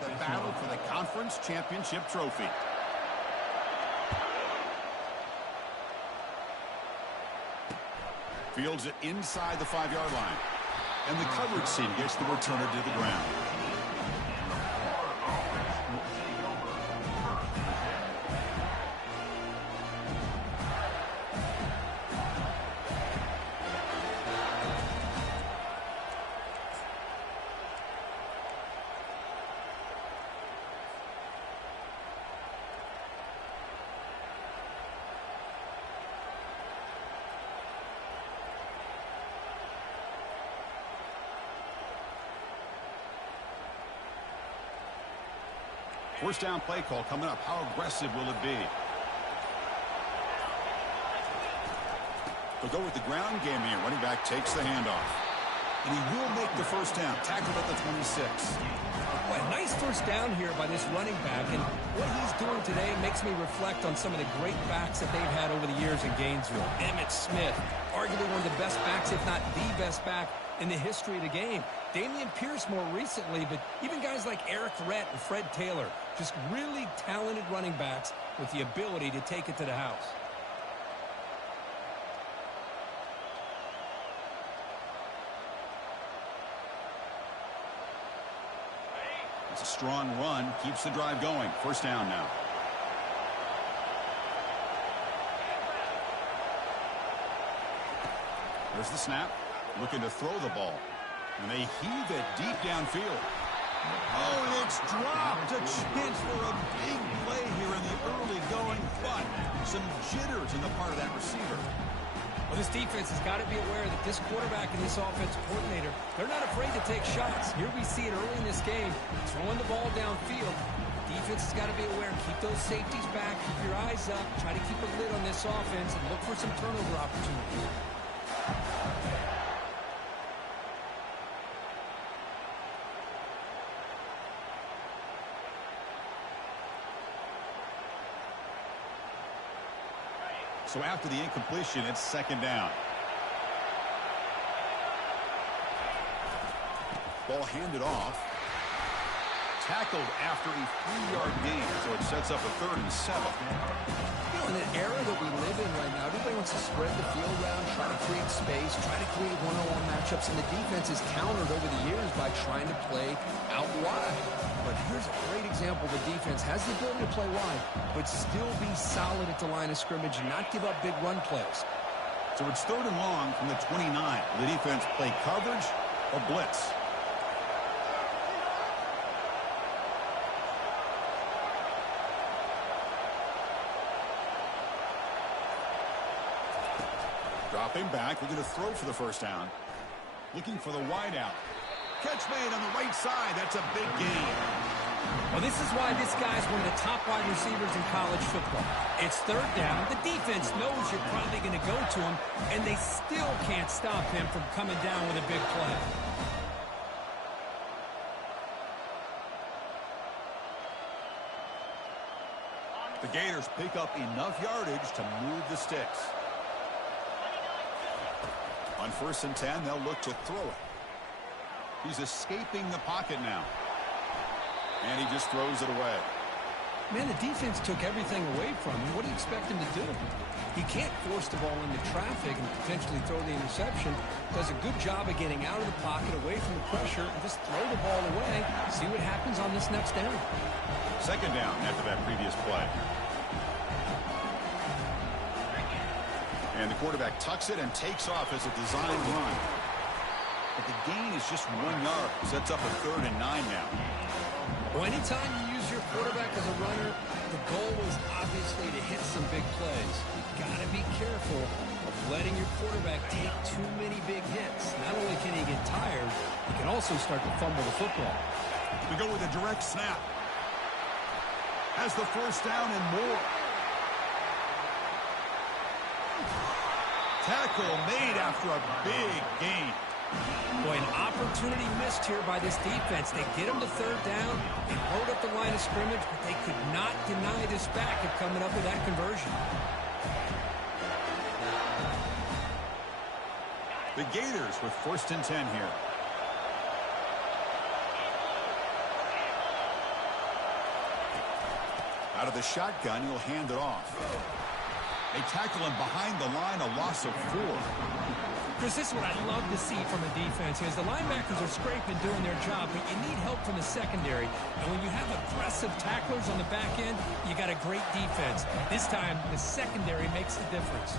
the battle for the conference championship trophy. Fields it inside the 5-yard line. And the coverage team gets the returner to the ground. First down play call coming up. How aggressive will it be? They'll go with the ground game here. Running back takes the handoff. And he will make the first down. Tackled at the 26. Boy, nice first down here by this running back. And what he's doing today makes me reflect on some of the great backs that they've had over the years in Gainesville. Emmitt Smith, arguably one of the best backs, if not the best back in the history of the game. Damian Pierce more recently, but even guys like Eric Rhett and Fred Taylor, just really talented running backs with the ability to take it to the house. It's a strong run, keeps the drive going. First down now. There's the snap. Looking to throw the ball. And they heave it deep downfield. Oh, and it's dropped. A chance for a big play here in the early going, but some jitters on the part of that receiver. Well, this defense has got to be aware that this quarterback and this offensive coordinator, they're not afraid to take shots. Here we see it early in this game, throwing the ball downfield. The defense has got to be aware. Keep those safeties back. Keep your eyes up. Try to keep a lid on this offense and look for some turnover opportunities. So after the incompletion, it's second down. Ball handed off. Tackled after a 3-yard gain, so it sets up a 3rd and 7. You know, in an era that we live in right now, everybody wants to spread the field around, try to create space, try to create one-on-one matchups, and the defense is countered over the years by trying to play out wide. But here's a great example. The defense has the ability to play wide, but still be solid at the line of scrimmage and not give up big run plays. So it's 3rd and long from the 29. The defense play coverage or blitz. Dropping back, looking to throw for the first down. Looking for the wideout. Catch made on the right side. That's a big gain. Well, this is why this guy's one of the top wide receivers in college football. It's 3rd down. The defense knows you're probably going to go to him, and they still can't stop him from coming down with a big play. The Gators pick up enough yardage to move the sticks. On 1st and 10, they'll look to throw it. He's escaping the pocket now. And he just throws it away. Man, the defense took everything away from him. What do you expect him to do? He can't force the ball into traffic and potentially throw the interception. Does a good job of getting out of the pocket, away from the pressure, and just throw the ball away. See what happens on this next down. Second down after that previous play. And the quarterback tucks it and takes off as a designed run. But the gain is just 1 yard. Sets up a 3rd and 9 now. Well, anytime you use your quarterback as a runner, the goal is obviously to hit some big plays. You've got to be careful of letting your quarterback take too many big hits. Not only can he get tired, he can also start to fumble the football. We go with a direct snap. Has the first down and more. Tackle made after a big gain. Boy, an opportunity missed here by this defense. They get him to 3rd down. They load up the line of scrimmage, but they could not deny this back of coming up with that conversion. The Gators with 1st and 10 here. Out of the shotgun, he'll hand it off. They tackle him behind the line, a loss of 4. Chris, this is what I love to see from a defense. As the linebackers are scraping, doing their job, but you need help from the secondary. And when you have aggressive tacklers on the back end, you got a great defense. This time, the secondary makes the difference.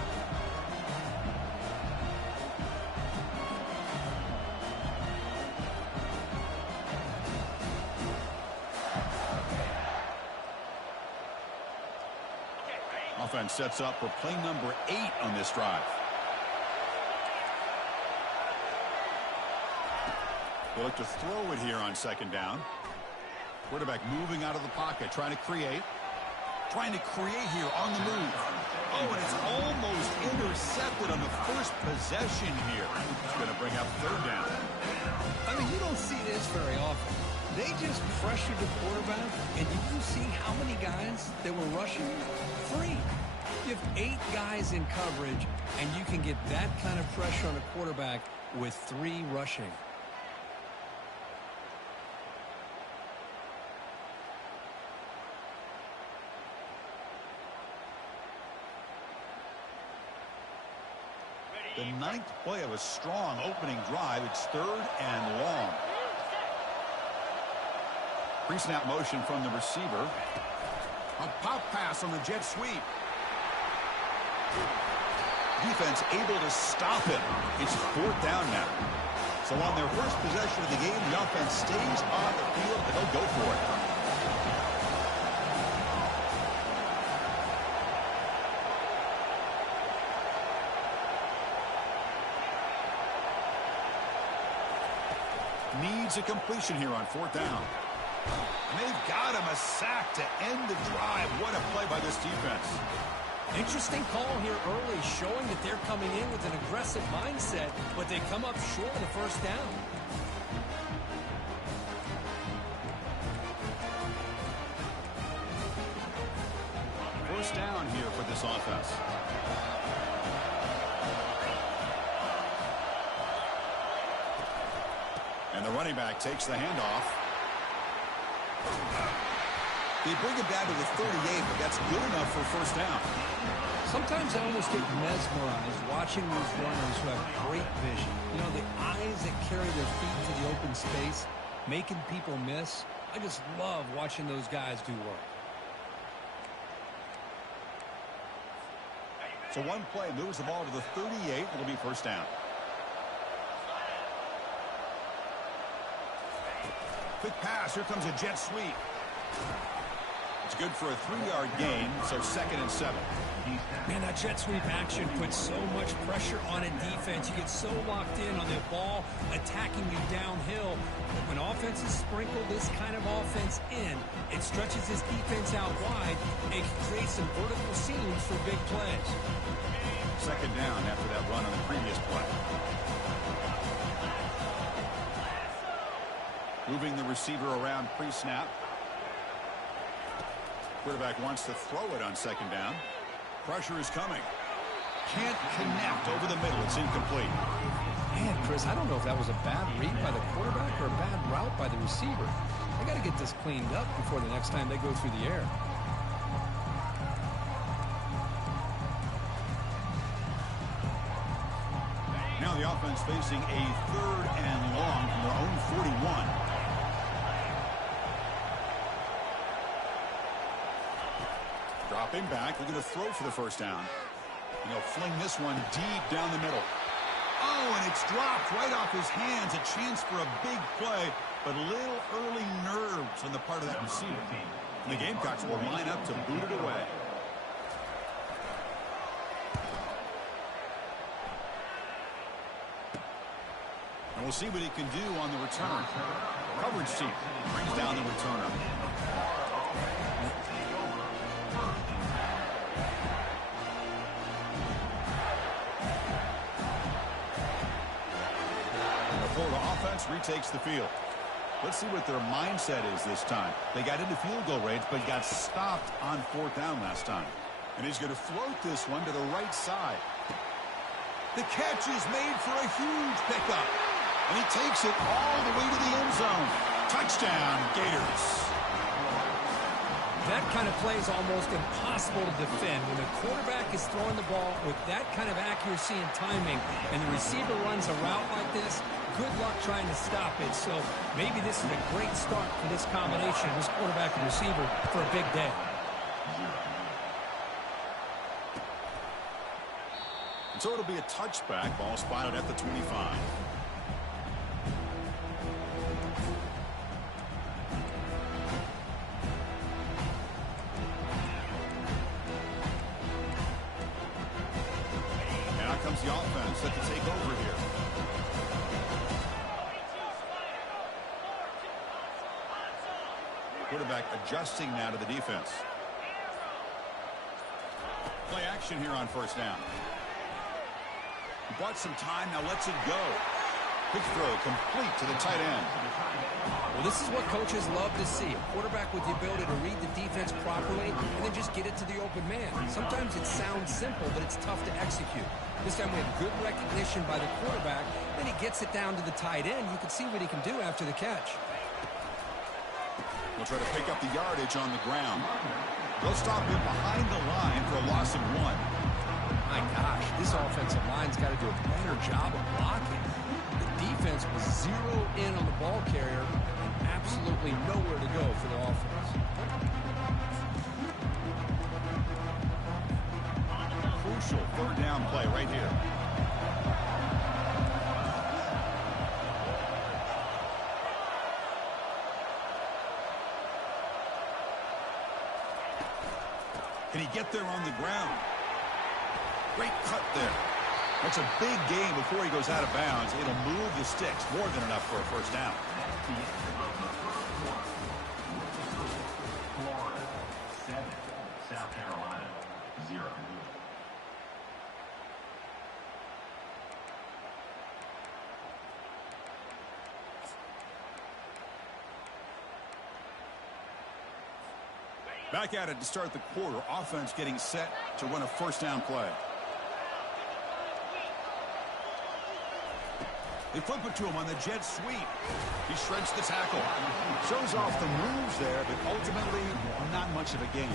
Offense sets up for play number 8 on this drive. They look to throw it here on second down. Quarterback moving out of the pocket, trying to create here on the move. Oh, and it's almost intercepted on the first possession here. It's going to bring up third down. I mean, you don't see this very often. They just pressured the quarterback, and did you see how many guys that were rushing? 3. You have 8 guys in coverage, and you can get that kind of pressure on a quarterback with 3 rushing. The 9th play of a strong opening drive. It's 3rd and long. Pre-snap motion from the receiver. A pop pass on the jet sweep. Defense able to stop him. It's 4th down now. So on their first possession of the game, the offense stays on the field and they'll go for it. Needs a completion here on 4th down. And they've got him a sack to end the drive. What a play by this defense. Interesting call here early, showing that they're coming in with an aggressive mindset, but they come up short of the first down. First down here for this offense. And the running back takes the handoff. They bring him down to the 38, but that's good enough for first down. Sometimes I almost get mesmerized watching these runners who have great vision. You know, the eyes that carry their feet to the open space, making people miss. I just love watching those guys do work. So one play moves the ball to the 38. It'll be first down. Quick pass. Here comes a jet sweep. It's good for a 3-yard gain, so 2nd and 7. Man, that jet sweep action puts so much pressure on a defense. You get so locked in on the ball attacking you downhill. But when offenses sprinkle this kind of offense in, it stretches this defense out wide and can create some vertical seams for big plays. 2nd down after that run on the previous play. Moving the receiver around pre-snap. Quarterback wants to throw it on 2nd down. Pressure is coming. Can't connect over the middle. It's incomplete. Man, Chris, I don't know if that was a bad read by the quarterback or a bad route by the receiver. They got to get this cleaned up before the next time they go through the air. Now the offense facing a 3rd and long from their own 41. Dropping back, looking to throw for the first down. And he'll fling this one deep down the middle. Oh, and it's dropped right off his hands. A chance for a big play, but a little early nerves on the part of that receiver. And the Gamecocks will line up to boot it away. And we'll see what he can do on the return. Coverage team brings down the returner. Retakes the field. Let's see what their mindset is this time. They got into field goal range, but got stopped on 4th down last time. And he's going to float this one to the right side. The catch is made for a huge pickup. And he takes it all the way to the end zone. Touchdown, Gators. That That kind of play is almost impossible to defend. When the quarterback is throwing the ball with that kind of accuracy and timing, and the receiver runs a route like this, good luck trying to stop it. So maybe this is a great start for this combination, this quarterback and receiver, for a big day. So it'll be a touchback. Ball spotted at the 25. Now comes the offense set to take over here. Quarterback adjusting now to the defense. Play action here on first down. Bought some time, now lets it go. Quick throw complete to the tight end. Well, this is what coaches love to see. A quarterback with the ability to read the defense properly and then just get it to the open man. Sometimes it sounds simple, but it's tough to execute. This time we have good recognition by the quarterback. Then he gets it down to the tight end. You can see what he can do after the catch. We'll try to pick up the yardage on the ground. They'll stop him behind the line for a loss of 1. My gosh, this offensive line's got to do a better job of blocking. The defense was zero in on the ball carrier and absolutely nowhere to go for the offense. Crucial third down play right here. Can he get there on the ground? Great cut there. That's a big gain before he goes out of bounds. It'll move the sticks. More than enough for a first down. Florida 7, South Carolina 0. Back at it to start the quarter. Offense getting set to run a first down play. They flip it to him on the jet sweep. He shreds the tackle. Shows off the moves there, but ultimately not much of a gain.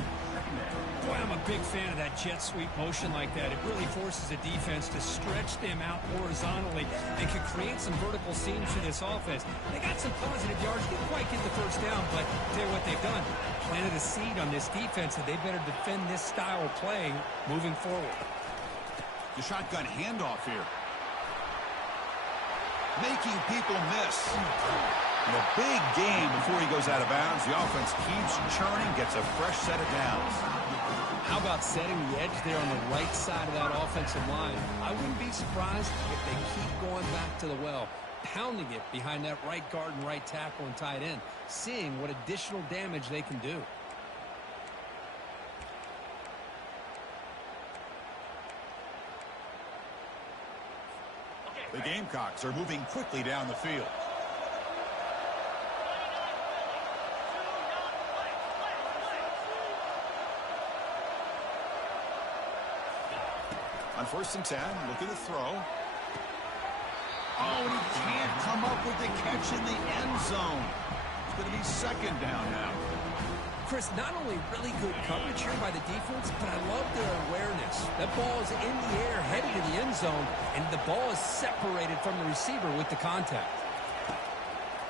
Boy, I'm a big fan of that jet sweep motion like that. It really forces the defense to stretch them out horizontally and can create some vertical seams for this offense. They got some positive yards. Didn't quite get the first down, but I'll tell you what they've done. Planted a seed on this defense that they better defend this style of play moving forward. The shotgun handoff here. Making people miss. And a big game before he goes out of bounds. The offense keeps churning, gets a fresh set of downs. How about setting the edge there on the right side of that offensive line? I wouldn't be surprised if they keep going back to the well, pounding it behind that right guard and right tackle and tight end, seeing what additional damage they can do. The Gamecocks are moving quickly down the field. On 1st and 10, look at the throw. Oh, and he can't come up with the catch in the end zone. It's going to be 2nd down now. Chris, not only really good coverage here by the defense, but I love their awareness. That ball is in the air, headed to the end zone, and the ball is separated from the receiver with the contact.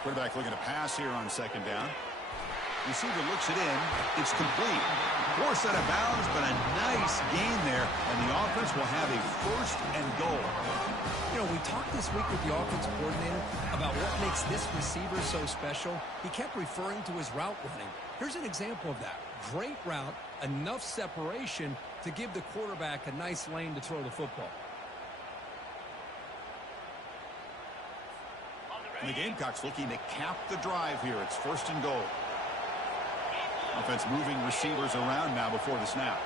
Quarterback looking to pass here on 2nd down. Receiver looks it in. It's complete. Forced out of bounds, but a nice gain there, and the offense will have a 1st and goal. You know, we talked this week with the offensive coordinator about what makes this receiver so special. He kept referring to his route running. Here's an example of that. Great route, enough separation to give the quarterback a nice lane to throw the football. And the Gamecocks looking to cap the drive here. It's 1st and goal. Offense moving receivers around now before the snap.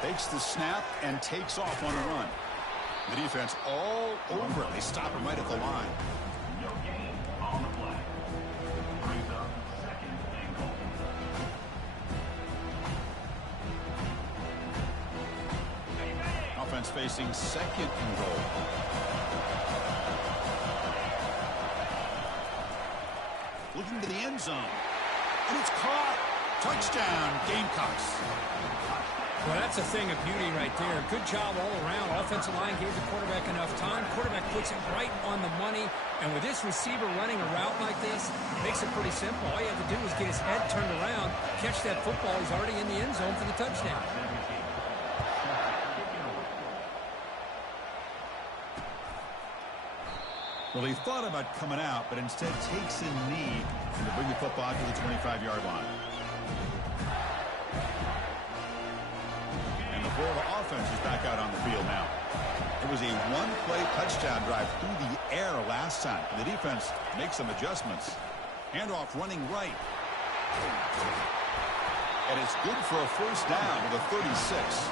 Takes the snap and takes off on the run. The defense all over it. They stop him right at the line. No gain on the play. Brings up 2nd and goal. Offense facing 2nd and goal. Looking to the end zone. And it's caught. Touchdown, Gamecocks. Well, that's a thing of beauty right there. Good job all around. Offensive line gave the quarterback enough time. Quarterback puts it right on the money. And with this receiver running a route like this, it makes it pretty simple. All you have to do is get his head turned around, catch that football. He's already in the end zone for the touchdown. Well, he thought about coming out, but instead takes a knee to bring the football to the 25-yard line. And the Florida offense is back out on the field now. It was a one-play touchdown drive through the air last time. The defense makes some adjustments. Handoff running right. And it's good for a first down with a 36.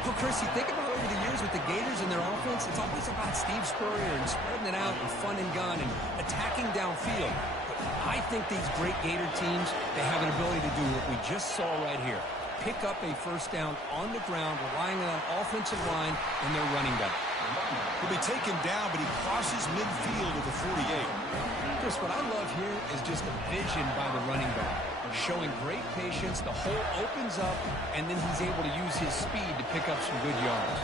Well, Chris, you think about over the years with the Gators and their offense, it's always about Steve Spurrier and spreading it out and fun and gun and attacking downfield. But I think these great Gator teams, they have an ability to do what we just saw right here. Pick up a first down on the ground, relying on an offensive line and their running back. He'll be taken down, but he crosses midfield at the 48. Chris, what I love here is just the vision by the running back. Showing great patience, the hole opens up, and then he's able to use his speed to pick up some good yards.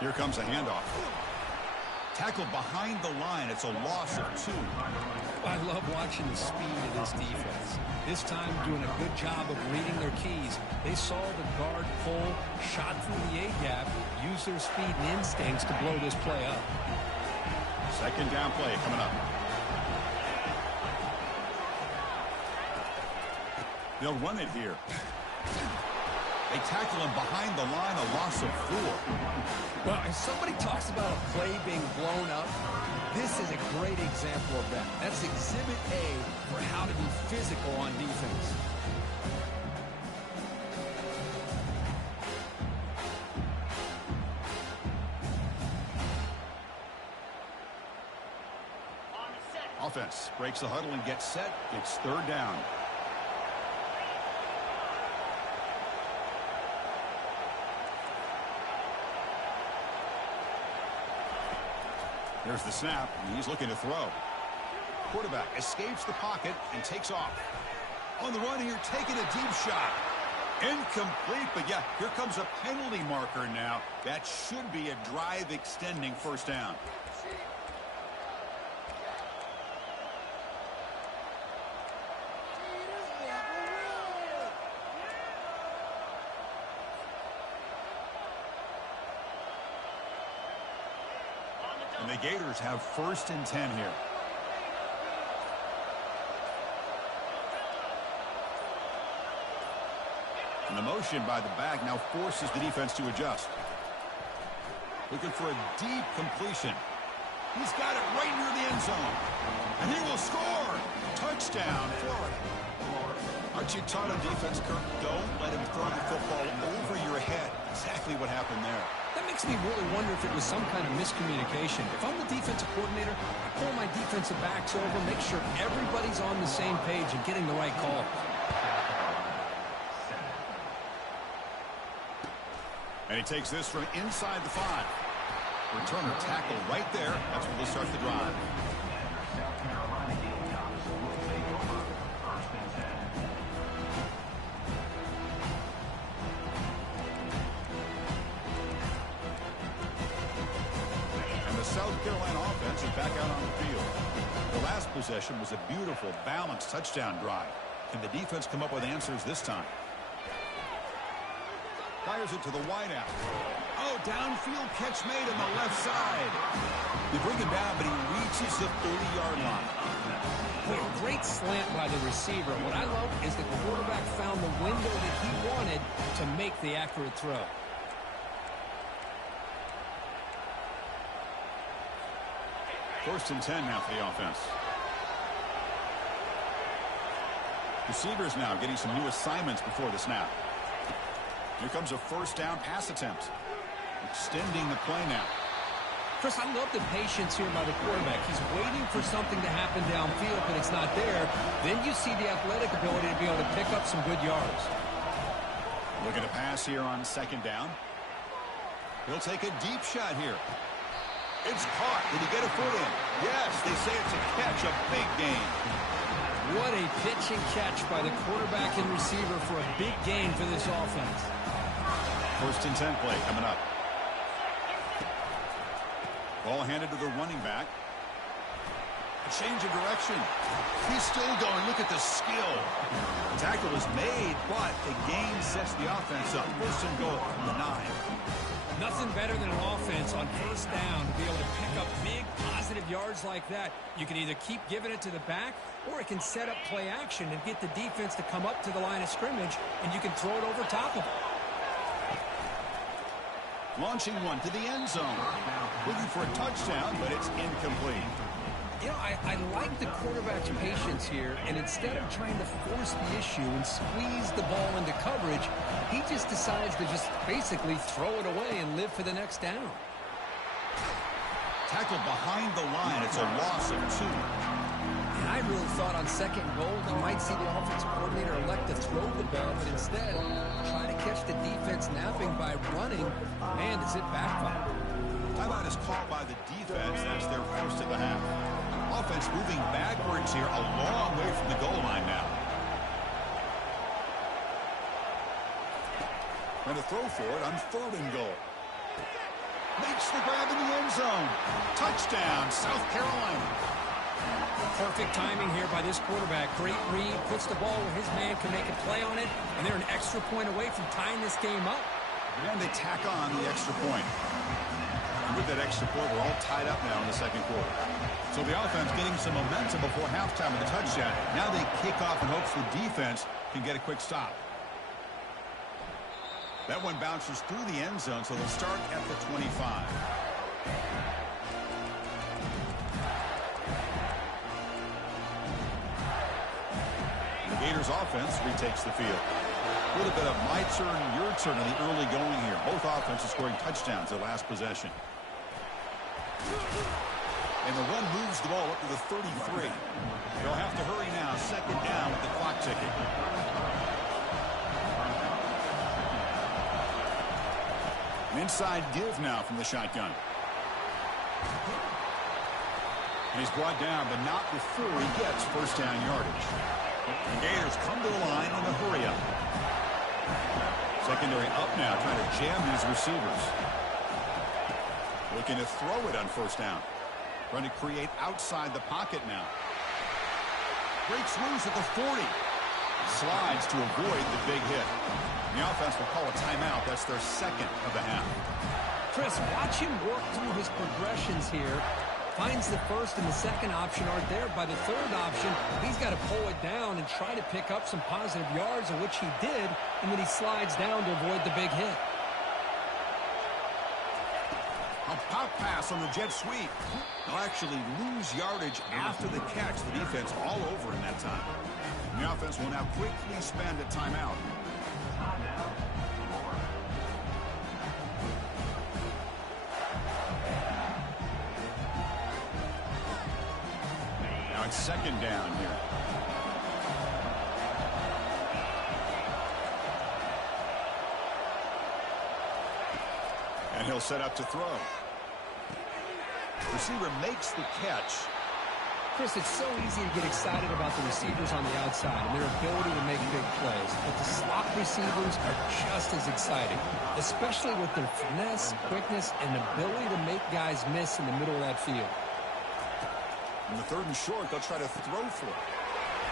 Here comes a handoff. Tackled behind the line. It's a loss of 2. I love watching the speed of this defense. This time doing a good job of reading their keys. They saw the guard pull, shot through the A-gap, used their speed and instincts to blow this play up. Second down play coming up. They'll run it here. They tackle him behind the line, a loss of 4. Well, if somebody talks about a play being blown up, this is a great example of that. That's Exhibit A for how to be physical on defense. Offense breaks the huddle and gets set. It's third down. There's the snap. He's looking to throw. Quarterback escapes the pocket and takes off. On the run here, taking a deep shot. Incomplete, but yeah, here comes a penalty marker now. That should be a drive-extending first down. And the Gators have first and 10 here. And the motion by the back now forces the defense to adjust. Looking for a deep completion. He's got it right near the end zone. And he will score. Touchdown, Florida. Aren't you taught on defense, Kirk? Don't let him throw the football over your head. Exactly what happened there. That makes me really wonder if it was some kind of miscommunication. If I'm the defensive coordinator, I pull my defensive backs over, make sure everybody's on the same page and getting the right call. And he takes this from inside the 5. Returner tackle right there. That's where they'll start the drive. South Carolina Gamecocks will take over first and 10. And the South Carolina offense is back out on the field. The last possession was a beautiful, balanced touchdown drive. Can the defense come up with answers this time? Fires it to the wideout. Oh, downfield catch made on the left side. They bring him down, but he reaches the 30-yard line. Well, great slant by the receiver. What I love is that the quarterback found the window that he wanted to make the accurate throw. First and 10 now for the offense. Receivers now getting some new assignments before the snap. Here comes a first down pass attempt. Extending the play now. Chris, I love the patience here by the quarterback. He's waiting for something to happen downfield, but it's not there. Then you see the athletic ability to be able to pick up some good yards. Looking to pass here on second down. He'll take a deep shot here. It's caught. Did he get a foot in? Yes, they say it's a catch, a big gain. What a pitch and catch by the quarterback and receiver for a big gain for this offense. 1st and 10 play coming up. Ball handed to the running back. A change of direction. He's still going. Look at the skill. The tackle is made, but the gain sets the offense up. 1st and goal from the 9. Nothing better than an offense on 1st down to be able to pick up big positive yards like that. You can either keep giving it to the back, or it can set up play action and get the defense to come up to the line of scrimmage, and you can throw it over top of it. Launching one to the end zone. Looking for a touchdown, but it's incomplete. You know, I like the quarterback's patience here, and instead of trying to force the issue and squeeze the ball into coverage, he just decides to just basically throw it away and live for the next down. Tackled behind the line. It's a loss of 2. And I really thought on 2nd and goal you might see the offensive coordinator elect to throw the ball, but instead try to catch the defense napping by running. Man, does it backfire. Timeout is called by the defense. That's their 1st of the half. Offense moving backwards here, a long way from the goal line now. And a throw for it on 3rd and goal. Makes the grab in the end zone. Touchdown, South Carolina. Perfect timing here by this quarterback. Great read, puts the ball where his man can make a play on it, and they're an extra point away from tying this game up. And they tack on the extra point. And with that extra point, we're all tied up now in the 2nd quarter. So the offense getting some momentum before halftime with a touchdown. Now they kick off in hopes the defense can get a quick stop. That one bounces through the end zone, so they'll start at the 25. The Gators offense retakes the field. A little bit of my turn, your turn in the early going here. Both offenses scoring touchdowns their last possession. And the run moves the ball up to the 33. They'll have to hurry now. 2nd down with the clock ticking. An inside give now from the shotgun. And he's brought down, but not before he gets 1st down yardage. The Gators come to the line in a hurry-up. Secondary up now, trying to jam these receivers. Looking to throw it on 1st down. Trying to create outside the pocket now. Breaks loose at the 40. Slides to avoid the big hit. The offense will call a timeout. That's their 2nd of the half. Chris, watch him work through his progressions here. Finds the 1st and the 2nd option aren't there. By the 3rd option, he's got to pull it down and try to pick up some positive yards, of which he did, and then he slides down to avoid the big hit. A pop pass on the jet sweep. They'll actually lose yardage after the catch. The defense all over in that time. And the offense will now quickly spend a timeout. Now it's 2nd down here. And he'll set up to throw. Receiver makes the catch. Chris, it's so easy to get excited about the receivers on the outside and their ability to make big plays. But the slot receivers are just as exciting, especially with their finesse, quickness, and ability to make guys miss in the middle of that field. In the 3rd and short, they'll try to throw for it.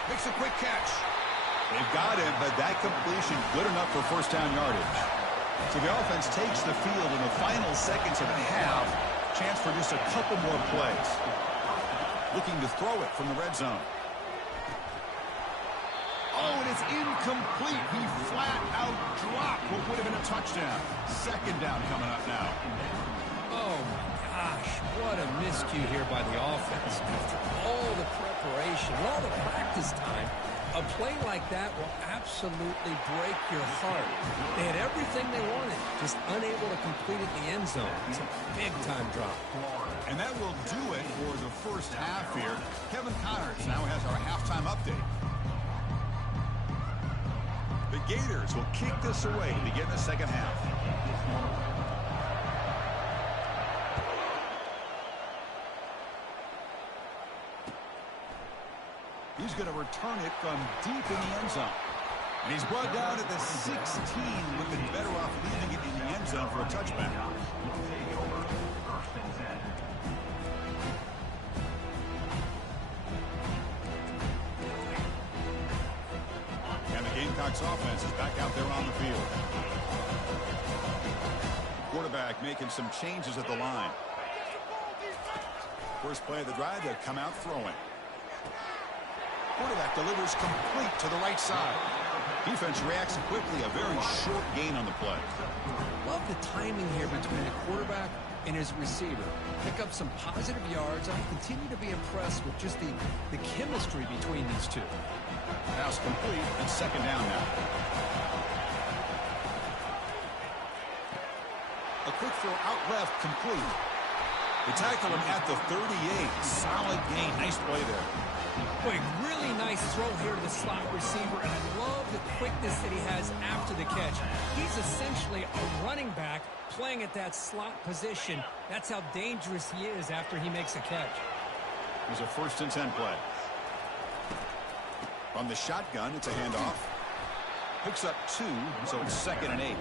Makes a quick catch. They've got him, but that completion good enough for 1st down yardage. So the offense takes the field in the final seconds of the half. Chance for just a couple more plays. Looking to throw it from the red zone. Oh, and it's incomplete. He flat out dropped what would have been a touchdown. 2nd down coming up now. Oh, my gosh. What a miscue here by the offense. After all the preparation, all the practice time, a play like that will absolutely break your heart. They had everything they wanted, just unable to complete it in the end zone. It's a big-time drop. And that will do it for the 1st half here. Kevin Connors now has our halftime update. The Gators will kick this away to begin the 2nd half. He's going to return it from deep in the end zone. And he's brought down at the 16. Would have been better off leaving it in the end zone for a touchback. And the Gamecocks offense is back out there on the field. Quarterback making some changes at the line. First play of the drive, they'll come out throwing. Quarterback delivers complete to the right side. Defense reacts quickly. A very short gain on the play. Love the timing here between the quarterback and his receiver. Pick up some positive yards. I continue to be impressed with just the chemistry between these two. Pass complete and second down now. A quick throw out left, complete. They tackle him at the 38. Solid gain. Nice play there. Boy, really nice throw here to the slot receiver, and I love the quickness that he has after the catch. He's essentially a running back playing at that slot position. That's how dangerous he is after he makes a catch. Here's a 1st and 10 play. From the shotgun, it's a handoff. Picks up 2, so it's 2nd and 8.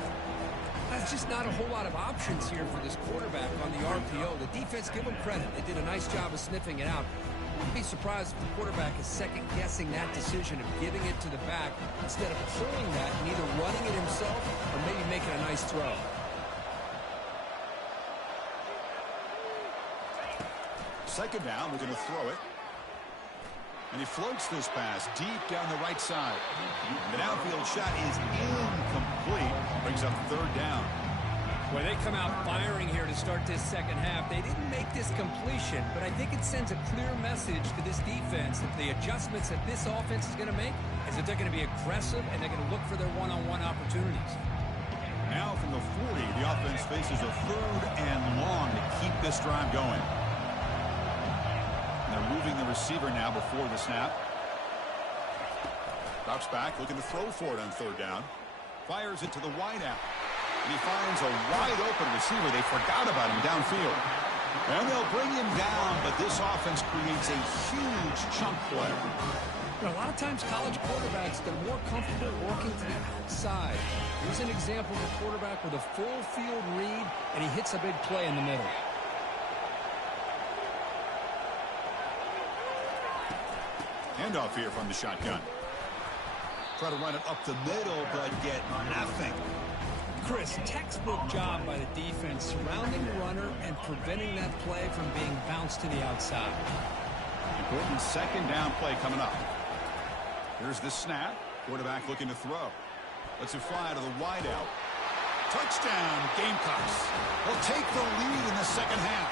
That's just not a whole lot of options here for this quarterback on the RPO. The defense, give them credit. They did a nice job of sniffing it out. Wouldn't be surprised if the quarterback is second-guessing that decision of giving it to the back instead of pulling that and either running it himself or maybe making a nice throw. Second down, we're going to throw it. And he floats this pass deep down the right side. The downfield shot is incomplete. Brings up 3rd down. Well, they come out firing here to start this second half. They didn't make this completion, but I think it sends a clear message to this defense that the adjustments that this offense is going to make is that they're going to be aggressive and they're going to look for their one-on-one opportunities. Now from the 40, the offense faces a 3rd and long to keep this drive going. And they're moving the receiver now before the snap. Drops back, looking to throw for it on 3rd down. Fires it to the wideout. And he finds a wide-open receiver. They forgot about him downfield. And they'll bring him down, but this offense creates a huge chunk play. A lot of times college quarterbacks, they're more comfortable working to the outside. Here's an example of a quarterback with a full field read, and he hits a big play in the middle. Handoff here from the shotgun. Try to run it up the middle, but get nothing. Chris, textbook job by the defense surrounding the runner and preventing that play from being bounced to the outside. Important 2nd down play coming up. Here's the snap. Quarterback looking to throw. Lets it fly to the wideout. Touchdown, Gamecocks. They'll take the lead in the second half.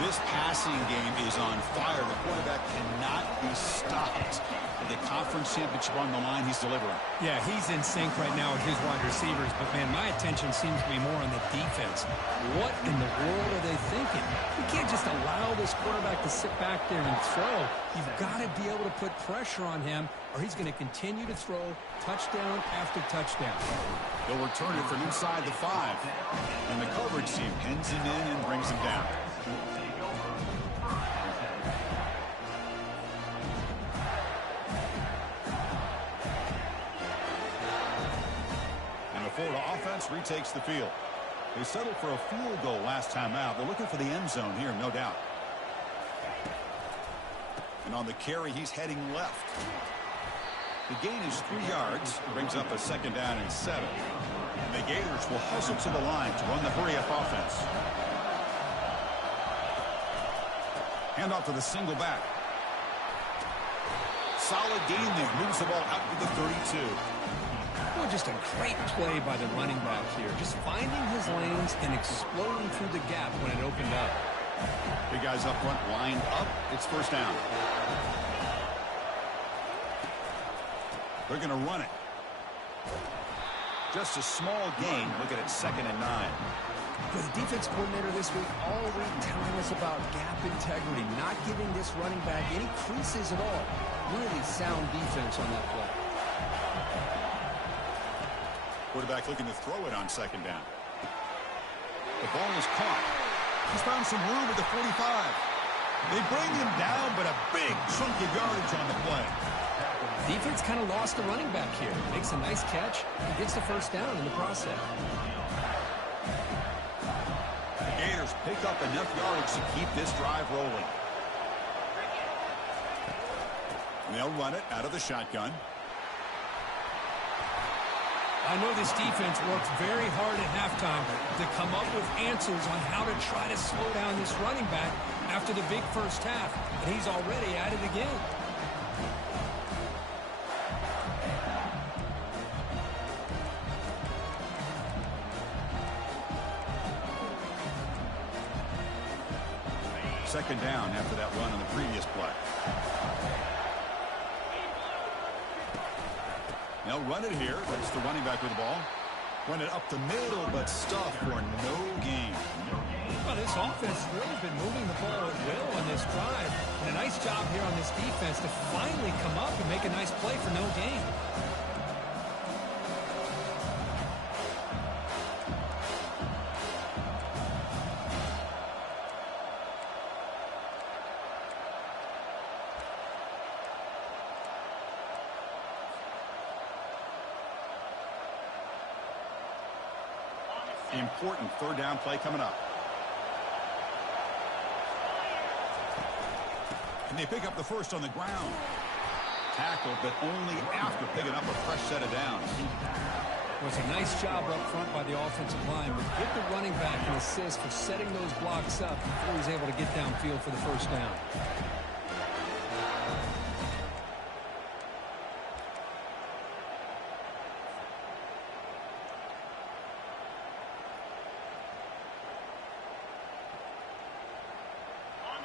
This passing game is on fire. The quarterback cannot be stopped. The conference championship on the line, he's delivering. Yeah, he's in sync right now with his wide receivers, but man, my attention seems to be more on the defense. What in the world are they thinking? You can't just allow this quarterback to sit back there and throw. You've got to be able to put pressure on him, or he's going to continue to throw touchdown after touchdown. They'll return it from inside the 5. And the coverage team pins him in and brings him down. Florida offense retakes the field. They settled for a field goal last time out. They're looking for the end zone here, no doubt. And on the carry, he's heading left. The gain is 3 yards. Brings up a 2nd down and 7. And the Gators will hustle to the line to run the hurry-up offense. Handoff to the single back. Solid gain there. Moves the ball out to the 32. Well, just a great play by the running back here. Just finding his lanes and exploding through the gap when it opened up. Big guys up front lined up. It's 1st down. They're going to run it. Just a small gain. Look at it, 2nd and 9. For the defense coordinator this week, already telling us about gap integrity, not giving this running back any creases at all. Really sound defense on that play. Quarterback looking to throw it on 2nd down. The ball is caught. He's found some room at the 45. They bring him down, but a big chunk of yardage on the play. Defense kind of lost the running back here. Makes a nice catch and gets the first down in the process. The Gators pick up enough yardage to keep this drive rolling. And they'll run it out of the shotgun. I know this defense worked very hard at halftime to come up with answers on how to try to slow down this running back after the big first half, and he's already at it again. Second down after that run on the previous play. They'll run it here. That's the running back with the ball. Run it up the middle, but stuff for no gain. Well, this offense has really been moving the ball at will on this drive. And a nice job here on this defense to finally come up and make a nice play for no gain. Important third down play coming up. And they pick up the first on the ground. Tackled, but only after picking up a fresh set of downs. It was a nice job up front by the offensive line, but give the running back an assist for setting those blocks up before he's able to get downfield for the first down.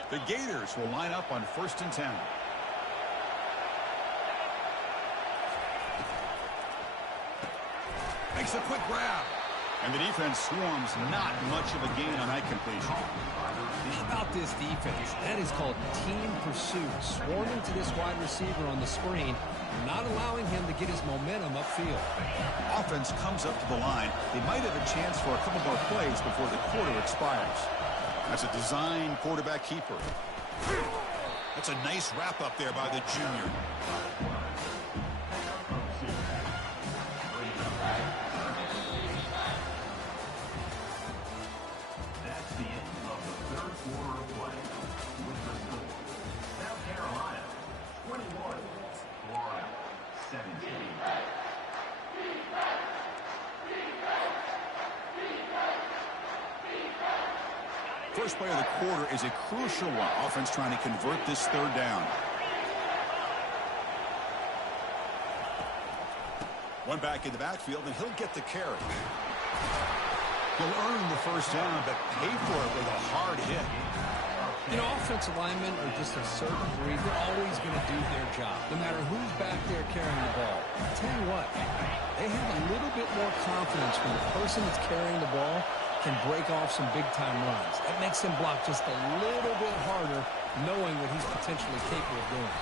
The Gators will line up on 1st and 10. Makes a quick grab. And the defense swarms, not much of a gain on that completion. How about this defense? That is called team pursuit. Swarming to this wide receiver on the screen, not allowing him to get his momentum upfield. Offense comes up to the line. They might have a chance for a couple more plays before the quarter expires. That's a design quarterback keeper. That's a nice wrap up there by the junior. That's the end of the third quarter of play. With the score, South Carolina 21, Florida 17. First play of the quarter is a crucial one. Offense trying to convert this third down. One back in the backfield, and he'll get the carry. He'll earn the first down, but pay for it with a hard hit. You know, offensive linemen are just a certain breed. They're always going to do their job, no matter who's back there carrying the ball. I'll tell you what, they have a little bit more confidence when the person that's carrying the ball can break off some big-time runs. That makes him block just a little bit harder, knowing what he's potentially capable of doing.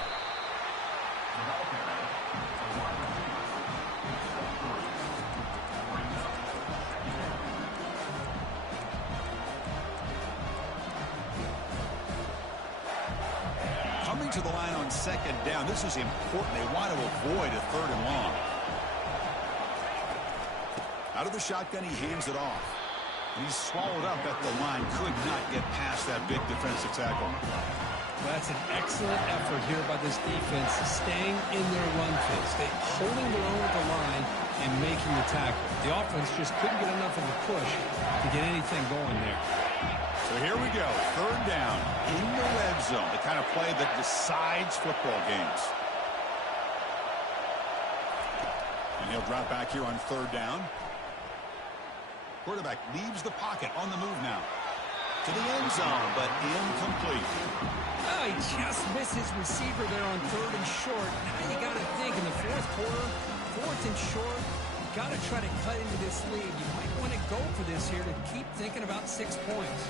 Coming to the line on second down. This is important. They want to avoid a third and long. Out of the shotgun, he hands it off. He's swallowed up at the line. Could not get past that big defensive tackle. Well, that's an excellent effort here by this defense, staying in their run phase. They holding their own at the line and making the tackle. The offense just couldn't get enough of a push to get anything going there. So here we go. Third down in the red zone. The kind of play that decides football games. And he'll drop back here on third down. Quarterback leaves the pocket on the move now. To the end zone, but incomplete. Oh, he just missed his receiver there on third and short. Now you got to think in the fourth quarter, fourth and short, you got to try to cut into this lead. You might want to go for this here to keep thinking about 6 points.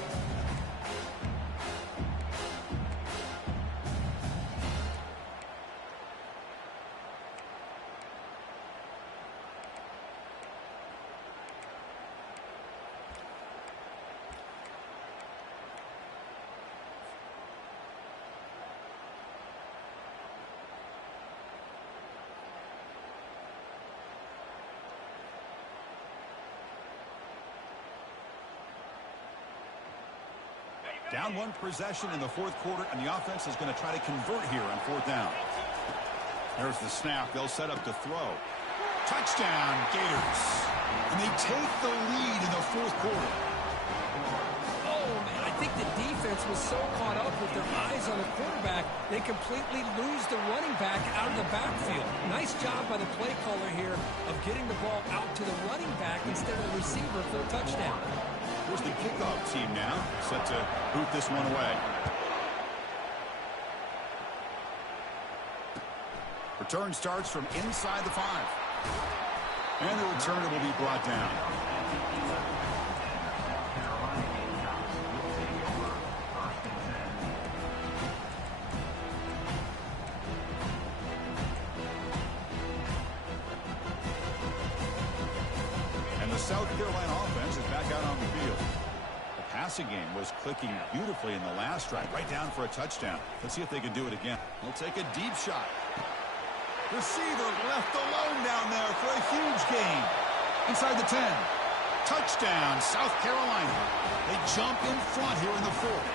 Down one possession in the fourth quarter, and the offense is going to try to convert here on fourth down. There's the snap. They'll set up to throw. Touchdown, Gators. And they take the lead in the fourth quarter. Oh, man, I think the defense was so caught up with their eyes on the quarterback, they completely lose the running back out of the backfield. Nice job by the play caller here of getting the ball out to the running back instead of the receiver for a touchdown. Here's the kickoff team now, set to boot this one away. Return starts from inside the 5. And the returner will be brought down. And the South Carolina offense is back out on the field. The passing game was clicking beautifully in the last drive, right down for a touchdown. Let's see if they can do it again. They'll take a deep shot. Receiver left alone down there for a huge gain. Inside the 10. Touchdown, South Carolina. They jump in front here in the 4th.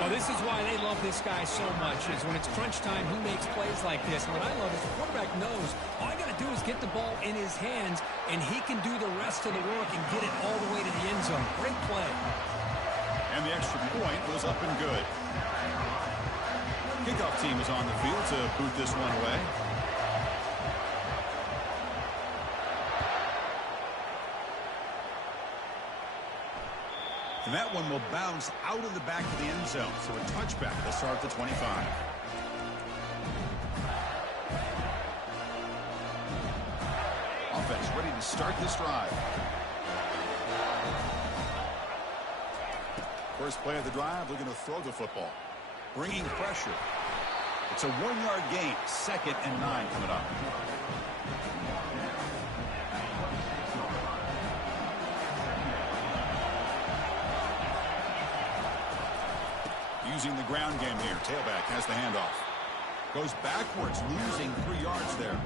Well, this is why they love this guy so much, is when it's crunch time, he makes plays like this. What I love is the quarterback knows all I got to do is get the ball in his hands, and he can do the rest of the work and get it all the way to the end zone. Great play. And the extra point was up and good. Kickoff team is on the field to boot this one away. And that one will bounce out of the back of the end zone. So a touchback to start the 25. Offense ready to start this drive. First play of the drive, looking to throw the football. Bringing pressure. It's a 1-yard gain. 2nd and 9 coming up. Using the ground game here. Tailback has the handoff. Goes backwards, losing 3 yards there.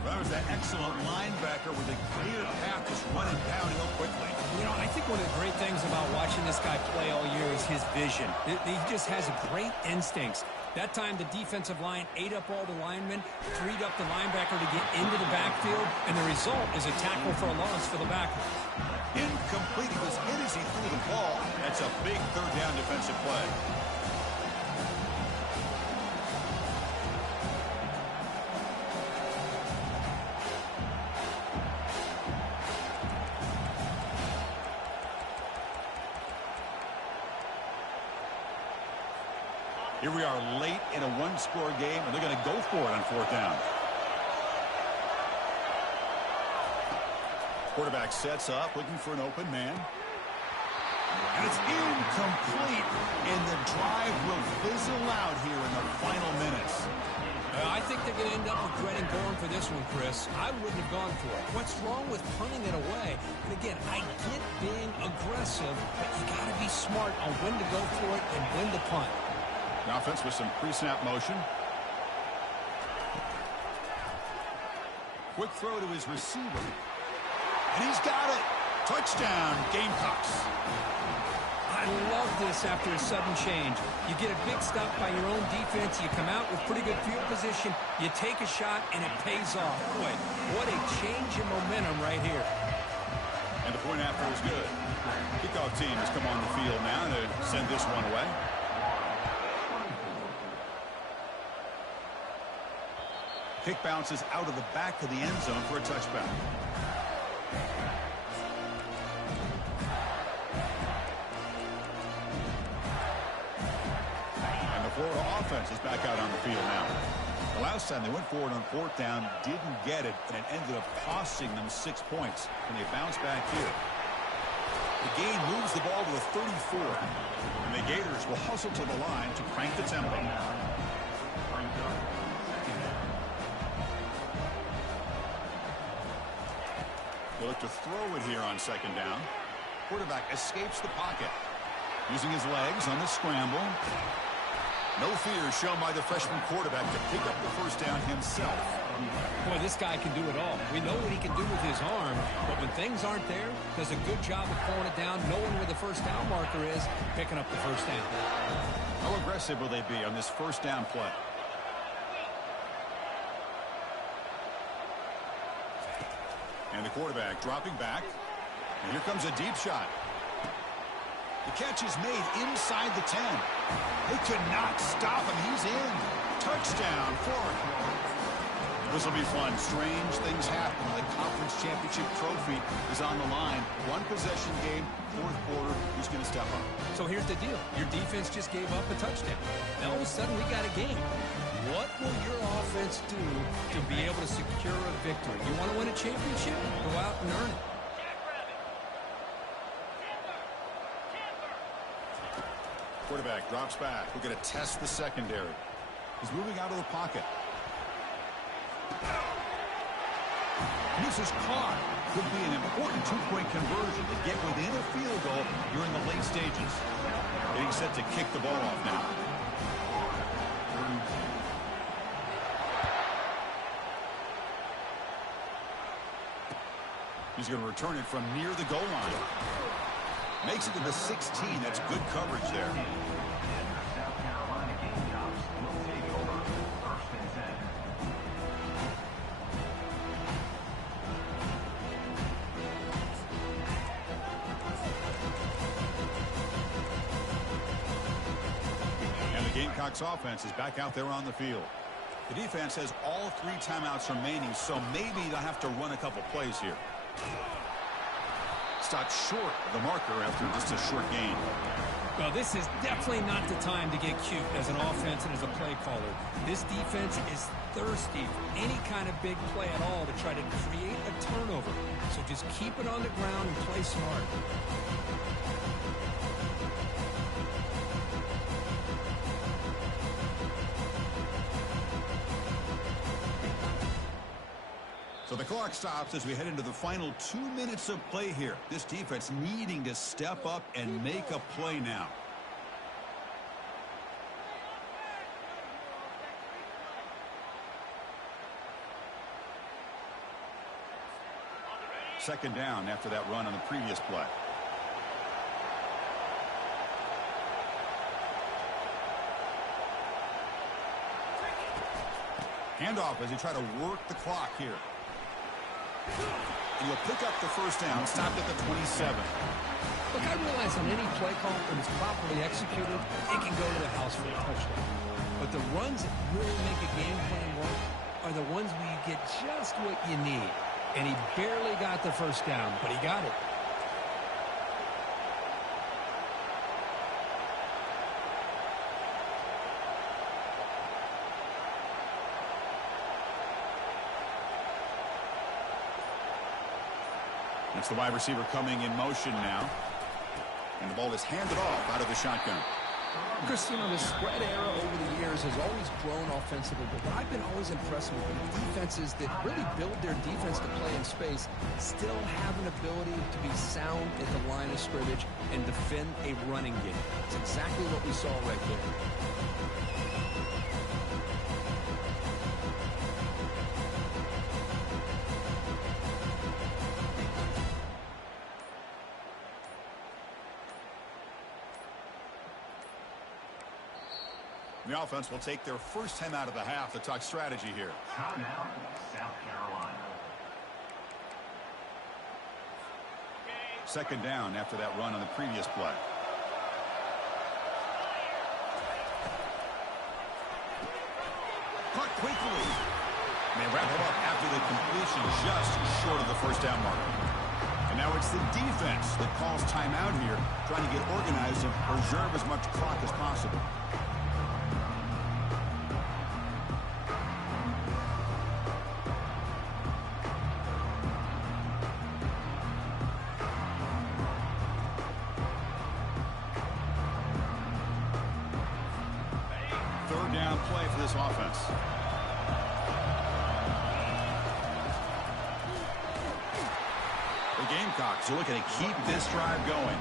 Well, there's that excellent linebacker with a clear path just running downhill quickly. You know, I think one of the great things about watching this guy play all year is his vision. He just has great instincts. That time, the defensive line ate up all the linemen, freed up the linebacker to get into the backfield, and the result is a tackle for a loss for the backer. Incomplete. He was hit as he threw the ball. That's a big third down defensive play. Here we are late in a one-score game, and they're going to go for it on fourth down. Quarterback sets up, looking for an open man. And it's incomplete, and the drive will fizzle out here in the final minutes. I think they're going to end up regretting going for this one, Chris. I wouldn't have gone for it. What's wrong with punting it away? And again, I get being aggressive, but you got to be smart on when to go for it and when to punt. The offense with some pre-snap motion. Quick throw to his receiver. And he's got it. Touchdown, Gamecocks. I love this after a sudden change. You get a big stop by your own defense. You come out with pretty good field position. You take a shot, and it pays off. Boy, what a change in momentum right here. And the point after is good. Kickoff team has come on the field now to send this one away. Kick bounces out of the back of the end zone for a touchback. And the Florida offense is back out on the field now. The last time they went forward on fourth down, didn't get it, and it ended up costing them 6 points. And they bounce back here. The gain moves the ball to the 34. And the Gators will hustle to the line to crank the tempo. They look to throw it here on second down. Quarterback escapes the pocket. Using his legs on the scramble. No fear shown by the freshman quarterback to pick up the first down himself. Boy, this guy can do it all. We know what he can do with his arm, but when things aren't there, does a good job of throwing it down, knowing where the first down marker is, picking up the first down. How aggressive will they be on this first down play? And the quarterback dropping back. And here comes a deep shot. The catch is made inside the 10. They could not stop him. He's in. Touchdown, Florida. This will be fun. Strange things happen. The conference championship trophy is on the line. One possession game, fourth quarter. Who's going to step up? So here's the deal. Your defense just gave up a touchdown. Now all of a sudden we got a game. What will your offense do to be able to secure a victory? You want to win a championship? Go out and earn it. Quarterback drops back. We're going to test the secondary. He's moving out of the pocket. This is caught. Could be an important two-point conversion to get within a field goal during the late stages. Getting set to kick the ball off now. He's going to return it from near the goal line. Makes it to the 16. That's good coverage there. South Carolina Gamecocks will take over first and 10. And the Gamecocks offense is back out there on the field. The defense has all 3 timeouts remaining, so maybe they'll have to run a couple plays here. Stopped short of the marker after just a short gain. Well, this is definitely not the time to get cute as an offense and as a play caller. This defense is thirsty for any kind of big play at all to try to create a turnover. So just keep it on the ground and play smart. So the clock stops as we head into the final 2 minutes of play here. This defense needing to step up and make a play now. Second down after that run on the previous play. Handoff as he try to work the clock here. And he'll pick up the first down, stopped at the 27. Look, I realize on any play call, when it's properly executed, it can go to the house for a touchdown. But the runs that really make a game plan work are the ones where you get just what you need. And he barely got the first down, but he got it. It's the wide receiver coming in motion now. And the ball is handed off out of the shotgun. Chris, you know, the spread era over the years has always grown offensively, but what I've been always impressed with the defenses that really build their defense to play in space still have an ability to be sound at the line of scrimmage and defend a running game. It's exactly what we saw right there. The offense will take their first time out of the half to talk strategy here. Timeout, South Carolina. Second down after that run on the previous play. Caught quickly. And they wrap it up after the completion just short of the first down marker. And now it's the defense that calls timeout here, trying to get organized and preserve as much clock as possible. Play for this offense. The Gamecocks are looking to keep this drive going.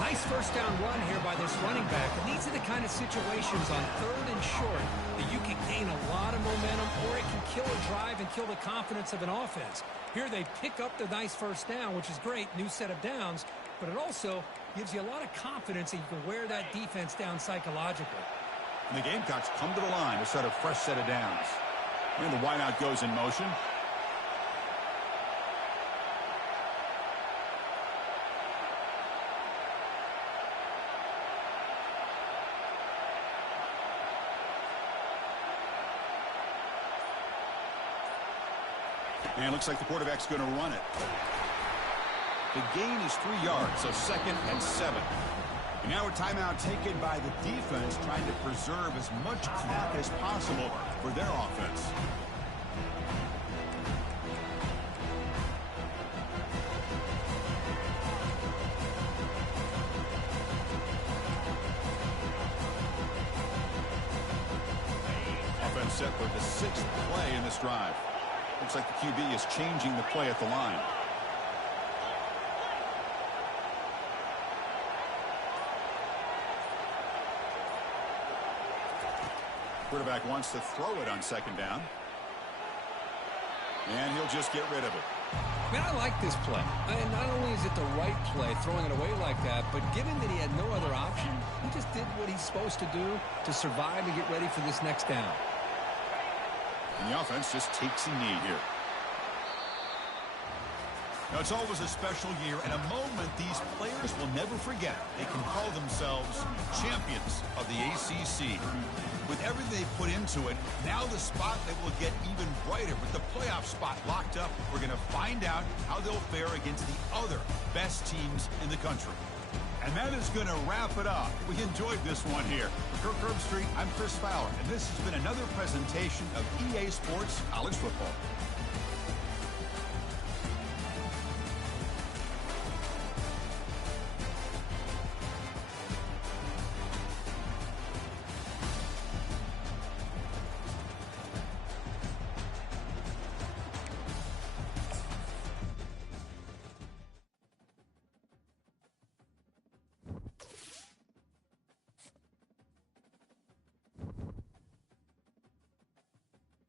Nice first down run here by this running back. And these are the kind of situations on 3rd and short that you can gain a lot of momentum, or it can kill a drive and kill the confidence of an offense. Here they pick up the nice first down, which is great, new set of downs, but it also gives you a lot of confidence that you can wear that defense down psychologically. And the Gamecocks come to the line to set a fresh set of downs. And the wideout goes in motion. And looks like the quarterback's going to run it. The gain is 3 yards, so 2nd and 7. And now a timeout taken by the defense, trying to preserve as much clock as possible for their offense. Offense set for the 6th play in this drive. Looks like the QB is changing the play at the line. Quarterback wants to throw it on 2nd down. And he'll just get rid of it. Man, I like this play. And not only is it the right play, throwing it away like that, but given that he had no other option, he just did what he's supposed to do to survive and get ready for this next down. And the offense just takes a knee here. Now, it's always a special year and a moment these players will never forget. They can call themselves champions of the ACC. With everything they put into it, now the spotlight will get even brighter. With the playoff spot locked up, we're going to find out how they'll fare against the other best teams in the country. And that is going to wrap it up. We enjoyed this one here. For Kirk Herbstreit, I'm Chris Fowler, and this has been another presentation of EA Sports College Football.